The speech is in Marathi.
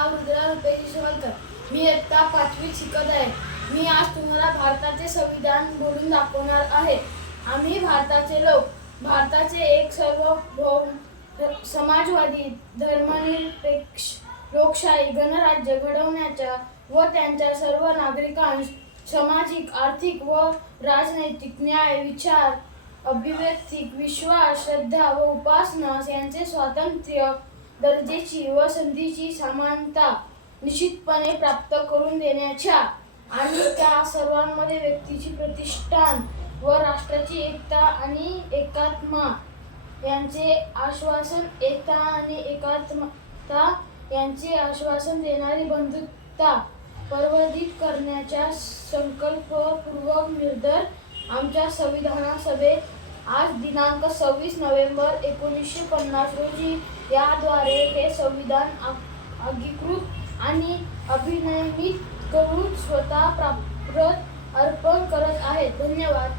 नाव रुद्रा रुपेश शिवणकर. मी इयत्ता 5वीत शिकत आहे. मी आज तुम्हाला भारताचे संविधान बोलून दाखवणार आहे. आम्ही भारताचे लोक, भारताचे एक सार्वभौम समाजवादी धर्मनिरपेक्ष लोकशाही गणराज्य घडवण्याच्या व त्यांच्या सर्व नागरिकांस सामाजिक, आर्थिक व राजनैतिक न्याय, विचार, अभिव्यक्ती, विश्वास, श्रद्धा व उपासना यांचे स्वातंत्र्य, दर्जाची व संधीची समानता निश्चितपणे प्राप्त करून देण्याच्या आणि त्या सर्वांमध्ये व्यक्तीची प्रतिष्ठान व राष्ट्राची एकता आणि एकात्मता यांचे आश्वासन यांचे आश्वासन देणारी बंधुता प्रवर्धित करण्याचा संकल्पपूर्वक निर्धार आमच्या संविधान सभेत आज दिनांक 26 नोव्हेंबर 1950 रोजी याद्वारे हे संविधान अंगीकृत आणि अभिनयित करून स्वतः अर्पण करत आहे. धन्यवाद.